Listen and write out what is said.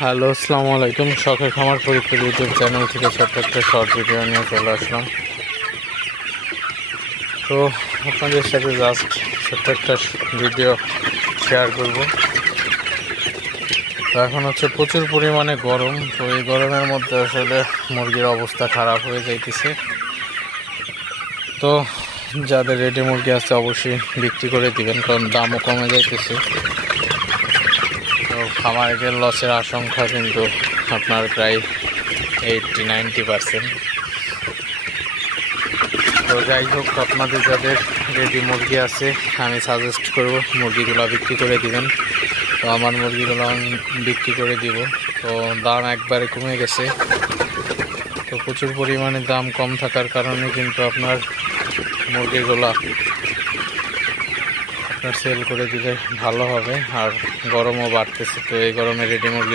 Hello, আসসালামু আলাইকুম। শখের খামার ফরিদপুর ইউটিউব চ্যানেল থেকে ছোট্ট একটা শর্ট ভিডিও নিয়ে চলে আসলাম। তো আপনাদের সাথে জাস্ট ছোট্ট একটা ভিডিও শেয়ার করব। তো এখন হচ্ছে প্রচুর পরিমাণে গরম। তো এই গরমের মধ্যে আসলে মুরগির অবস্থা খারাপ হয়ে যাইতেছে। তো যাদের রেডি মুরগি আছে অবশ্যই বিক্রি করে দিবেন, কারণ দামও কমে যাইতেছে। তো খামারিদের লসের আশঙ্কা কিন্তু আপনার প্রায় 80-90%। তো যাই হোক, আপনাদের যাদের রেডি মুরগি আছে আমি সাজেস্ট করব মুরগিগুলো বিক্রি করে দিবেন। তো আমার মুরগিগুলো আমি বিক্রি করে দিব। তো দাম একবারে কমে গেছে। তো প্রচুর পরিমাণে দাম কম থাকার কারণে কিন্তু আপনার মুরগিগুলো আপনার সেল করে দিলে ভালো হবে। আর গরমও বাড়তেছে, তো এই গরমে রেডি মুরগি